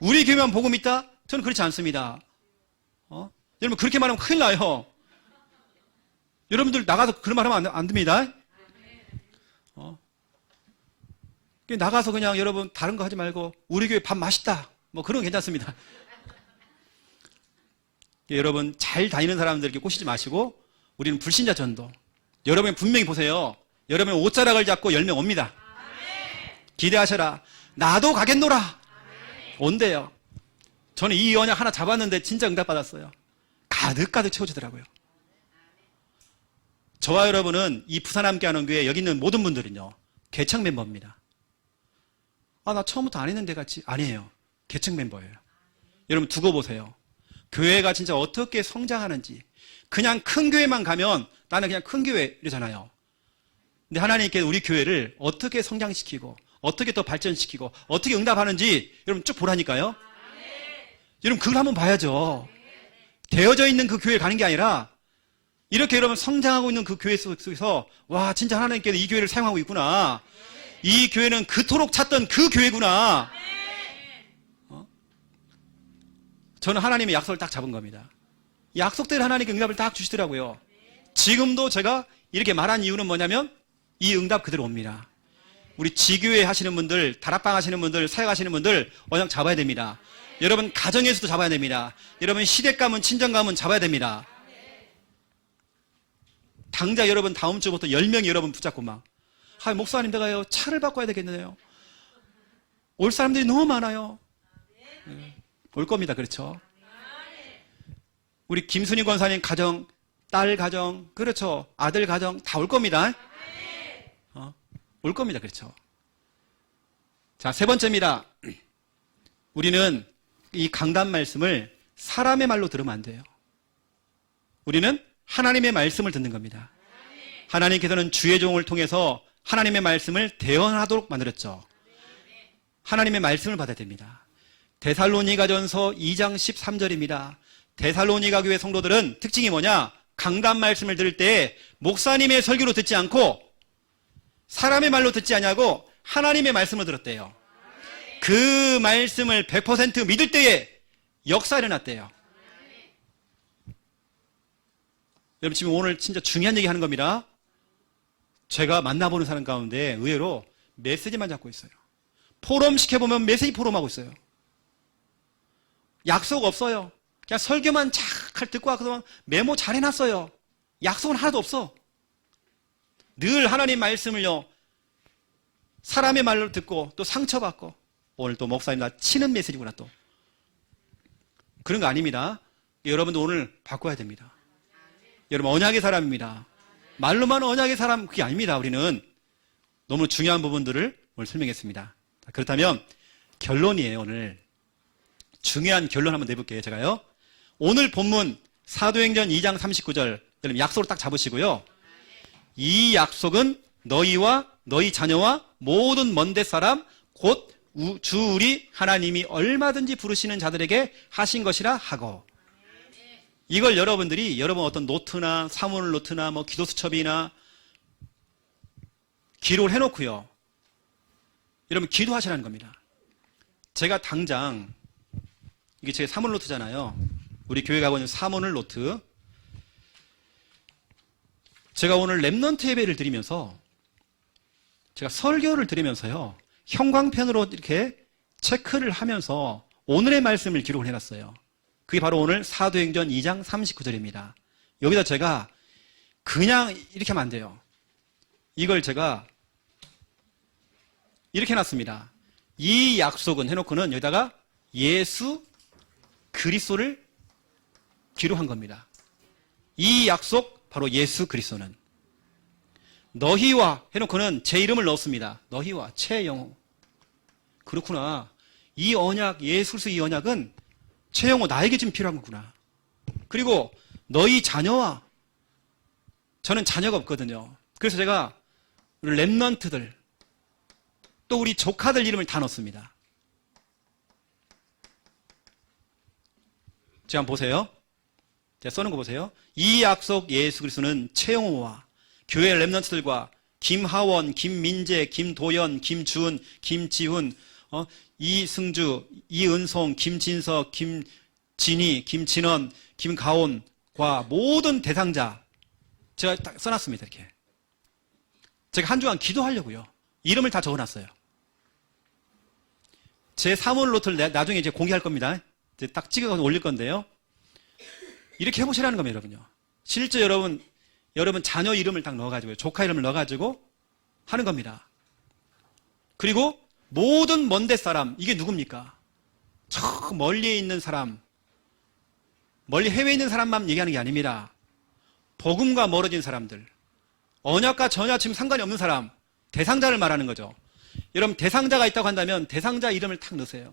우리 교회만 복음 있다? 저는 그렇지 않습니다. 여러분 그렇게 말하면 큰일 나요. 여러분들 나가서 그런 말 하면 안 됩니다. 나가서 그냥 여러분 다른 거 하지 말고 우리 교회 밥 맛있다 뭐 그런 건 괜찮습니다. 여러분 잘 다니는 사람들에게 꼬시지 마시고 우리는 불신자 전도. 여러분 분명히 보세요. 여러분 옷자락을 잡고 10명 옵니다. 기대하셔라. 나도 가겠노라. 온대요. 저는 이 언약 하나 잡았는데 진짜 응답받았어요. 가득가득 채워지더라고요. 저와 여러분은 이 부산 함께하는 교회 여기 있는 모든 분들은요, 개척 멤버입니다. 나 처음부터 안 했는데 같이. 아니에요. 개척 멤버예요. 여러분 두고 보세요. 교회가 진짜 어떻게 성장하는지. 그냥 큰 교회만 가면 나는 그냥 큰 교회 이러잖아요. 근데 하나님께서 우리 교회를 어떻게 성장시키고 어떻게 더 발전시키고 어떻게 응답하는지 여러분 쭉 보라니까요. 여러분 그걸 한번 봐야죠. 되어져 있는 그 교회에 가는 게 아니라 이렇게 여러분 성장하고 있는 그 교회 속에서 와, 진짜 하나님께서 이 교회를 사용하고 있구나. 이 교회는 그토록 찾던 그 교회구나. 저는 하나님의 약속을 딱 잡은 겁니다. 약속대로 하나님께 응답을 딱 주시더라고요. 지금도 제가 이렇게 말한 이유는 뭐냐면 이 응답 그대로 옵니다. 우리 지교회 하시는 분들, 다락방 하시는 분들, 사역하시는 분들 언약 잡아야 됩니다. 여러분 가정에서도 잡아야 됩니다. 여러분 시댁 가문, 친정 가문 잡아야 됩니다. 당장 여러분 다음 주부터 10명이 여러분 붙잡고 막 목사님 내가요 차를 바꿔야 되겠네요. 올 사람들이 너무 많아요. 올 겁니다. 그렇죠? 우리 김순희 권사님 가정, 딸 가정, 그렇죠? 아들 가정 다 올 겁니다. 올 겁니다. 그렇죠? 자, 세 번째입니다. 우리는 이 강단 말씀을 사람의 말로 들으면 안 돼요. 우리는 하나님의 말씀을 듣는 겁니다. 하나님께서는 주의 종을 통해서 하나님의 말씀을 대언하도록 만들었죠. 하나님의 말씀을 받아야 됩니다. 데살로니가전서 2장 13절입니다. 데살로니가 교회 성도들은 특징이 뭐냐? 강단 말씀을 들을 때 목사님의 설교로 듣지 않고 사람의 말로 듣지 않냐고 하나님의 말씀을 들었대요. 그 말씀을 100% 믿을 때에 역사가 일어났대요. 여러분 지금 오늘 진짜 중요한 얘기 하는 겁니다. 제가 만나보는 사람 가운데 의외로 메시지만 잡고 있어요. 포럼 시켜보면 메시지 포럼하고 있어요. 약속 없어요. 그냥 설교만 착 듣고 와서 메모 잘 해놨어요. 약속은 하나도 없어. 늘 하나님 말씀을요, 사람의 말로 듣고 또 상처받고, 오늘 또 목사님 나 치는 메시지구나 또. 그런 거 아닙니다. 여러분도 오늘 바꿔야 됩니다. 여러분 언약의 사람입니다. 말로만 언약의 사람 그게 아닙니다. 우리는 너무 중요한 부분들을 오늘 설명했습니다. 그렇다면 결론이에요. 오늘 중요한 결론 한번 내볼게요. 제가요. 오늘 본문 사도행전 2장 39절 여러분 약속을 딱 잡으시고요. 이 약속은 너희와 너희 자녀와 모든 먼데 사람 곧 주 우리 하나님이 얼마든지 부르시는 자들에게 하신 것이라 하고, 이걸 여러분들이 여러분 어떤 노트나 사물 노트나 뭐 기도수첩이나 기록을 해놓고요. 여러분 기도하시라는 겁니다. 제가 당장 이게 제 사물 노트잖아요. 우리 교회 가고 있는 사물 노트. 제가 오늘 랩넌트 예배를 드리면서 제가 설교를 드리면서요. 형광펜으로 이렇게 체크를 하면서 오늘의 말씀을 기록을 해놨어요. 그게 바로 오늘 사도행전 2장 39절입니다. 여기다 제가 그냥 이렇게 하면 안 돼요. 이걸 제가 이렇게 해놨습니다. 이 약속은 해놓고는 여기다가 예수 그리스도를 기록한 겁니다. 이 약속 바로 예수 그리스도는 너희와 해놓고는 제 이름을 넣었습니다. 너희와 최영호. 그렇구나. 이 언약, 예수 그리스도 이 언약은 최영호 나에게 좀 필요한 거구나. 그리고 너희 자녀와, 저는 자녀가 없거든요. 그래서 제가 우리 랩넌트들 또 우리 조카들 이름을 다 넣습니다. 제가 한번 보세요. 제가 써놓은 거 보세요. 이 약속 예수 그리스도는 최영호와 교회 랩넌트들과 김하원, 김민재, 김도연, 김주은, 김지훈, 이승주, 이은송, 김진석, 김진희, 김진원, 김가온과 모든 대상자 제가 딱 써놨습니다. 이렇게 제가 한 주간 기도하려고요. 이름을 다 적어놨어요. 제 사물 노트를 나중에 이제 공개할 겁니다. 이제 딱 찍어서 올릴 건데요. 이렇게 해보시라는 겁니다, 여러분요. 실제 여러분 자녀 이름을 딱 넣어가지고요. 조카 이름을 넣어가지고 하는 겁니다. 그리고 모든 먼데 사람, 이게 누굽니까? 저 멀리에 있는 사람, 멀리 해외에 있는 사람만 얘기하는 게 아닙니다. 복음과 멀어진 사람들, 언약과 전혀 지금 상관이 없는 사람, 대상자를 말하는 거죠. 여러분, 대상자가 있다고 한다면 대상자 이름을 탁 넣으세요.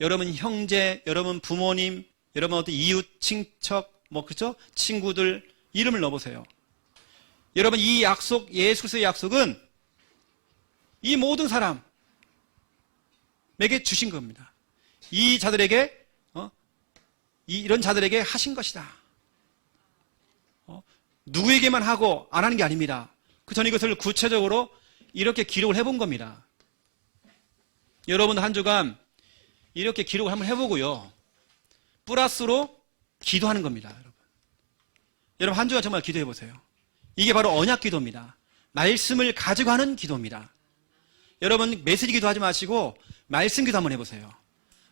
여러분 형제, 여러분 부모님, 여러분 어떤 이웃, 친척, 그죠? 친구들 이름을 넣어보세요. 여러분, 이 약속, 예수 그리스도의 약속은 이 모든 사람에게 주신 겁니다. 이 자들에게, 이런 자들에게 하신 것이다. 누구에게만 하고 안 하는 게 아닙니다. 저는 이것을 구체적으로 이렇게 기록을 해본 겁니다. 여러분 한 주간 이렇게 기록을 한번 해보고요. 플러스로 기도하는 겁니다. 여러분 한 주간 정말 기도해 보세요. 이게 바로 언약 기도입니다. 말씀을 가지고 하는 기도입니다. 여러분 메시지 기도하지 마시고 말씀 기도 한번 해보세요.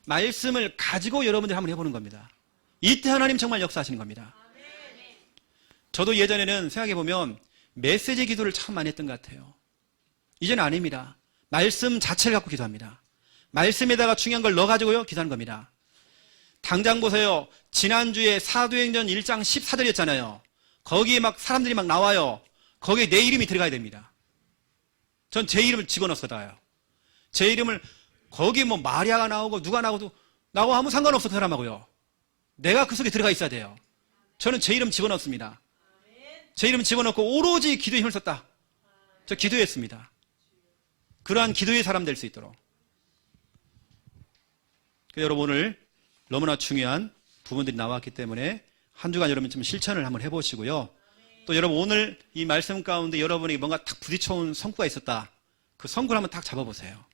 말씀을 가지고 여러분들이 한번 해보는 겁니다. 이때 하나님 정말 역사하시는 겁니다. 저도 예전에는 생각해보면 메시지 기도를 참 많이 했던 것 같아요. 이제는 아닙니다. 말씀 자체를 갖고 기도합니다. 말씀에다가 중요한 걸 넣어가지고요 기도하는 겁니다. 당장 보세요. 지난주에 사도행전 1장 14절이었잖아요. 거기에 막 사람들이 막 나와요. 거기에 내 이름이 들어가야 됩니다. 전 제 이름을 집어넣었어요. 제 이름을 거기에 마리아가 나오고 누가 나오고 아무 상관없어 그 사람하고요. 내가 그 속에 들어가 있어야 돼요. 저는 제 이름 집어넣습니다. 제 이름 집어넣고 오로지 기도에 힘을 썼다. 저 기도했습니다. 그러한 기도의 사람 될 수 있도록. 여러분 오늘 너무나 중요한 부분들이 나왔기 때문에 한 주간 여러분 좀 실천을 한번 해보시고요. 또 여러분 오늘 이 말씀 가운데 여러분에게 뭔가 탁 부딪혀온 성구가 있었다. 그 성구를 한번 탁 잡아보세요.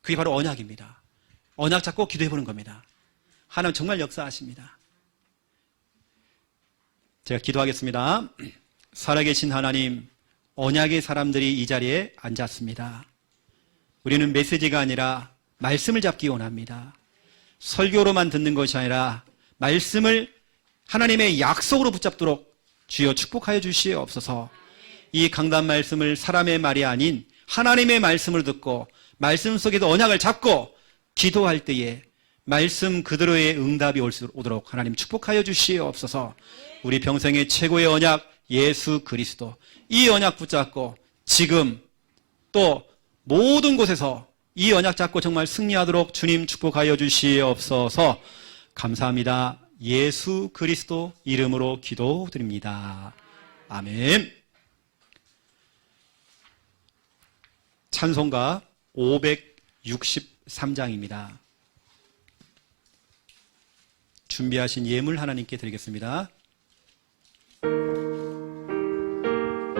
그게 바로 언약입니다. 언약 잡고 기도해보는 겁니다. 하나님 정말 역사하십니다. 제가 기도하겠습니다. 살아계신 하나님, 언약의 사람들이 이 자리에 앉았습니다. 우리는 메시지가 아니라 말씀을 잡기 원합니다. 설교로만 듣는 것이 아니라 말씀을 하나님의 약속으로 붙잡도록 주여 축복하여 주시옵소서. 이 강단 말씀을 사람의 말이 아닌 하나님의 말씀을 듣고 말씀 속에서 언약을 잡고 기도할 때에 말씀 그대로의 응답이 오도록 하나님 축복하여 주시옵소서. 우리 평생의 최고의 언약 예수 그리스도, 이 언약 붙잡고 지금 또 모든 곳에서 이 언약 잡고 정말 승리하도록 주님 축복하여 주시옵소서. 감사합니다. 예수 그리스도 이름으로 기도드립니다. 아멘. 찬송가 563장입니다. 준비하신 예물 하나님께 드리겠습니다.